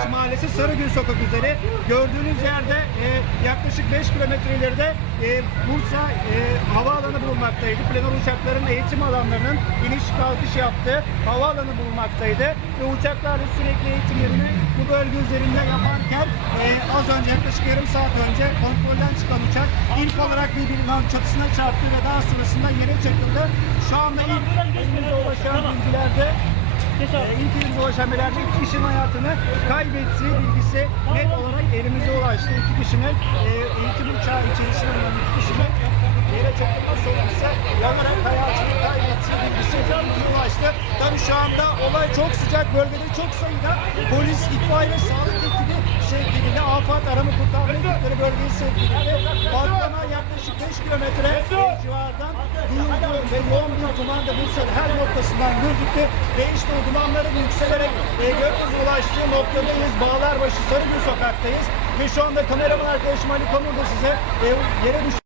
Sarıbaşı Mahallesi Sarıgül Sokak üzeri. Gördüğünüz yerde e, yaklaşık 5 kilometre ileride e, Bursa e, havaalanı bulunmaktaydı. Planör uçakların eğitim alanlarının iniş kalkış yaptığı havaalanı bulunmaktaydı. Ve uçaklar da sürekli eğitimlerini bu bölge üzerinde yaparken e, az önce yaklaşık yarım saat önce kontrolden çıkan uçak ilk olarak bir binanın çatısına çarptı ve daha sonrasında yere çakıldı. Şu anda ilk elimize ulaşan bilgilerde ulaşan bilgilerde iki kişinin hayatını kaybettiği bilgisi net olarak elimize ulaştı. İki kişinin e, eğitim uçağı içerisinde bulunan iki kişinin yere çakılma sonrası yanarak hayatını kaybettiği bilgisi elimize ulaştı. Tabii şu anda olay çok sıcak bölgede çok sayıda polis, itfaiye ve sağlık ekibi sevkiliyle afet arama kurtarma ekipleri bölgeye sevkiliyle patlama yaklaşık 5 kilometre civardan duyuldu ve yoğun bir duman da Bursa'nın her noktasından gözüktü ve işte o dumanların yükselerek e, gökyüzüne ulaştığı noktadayız. Bağlarbaşı Sarıgül sokaktayız ve şu anda kameraman arkadaşım Ali Kamur da size e, yere düş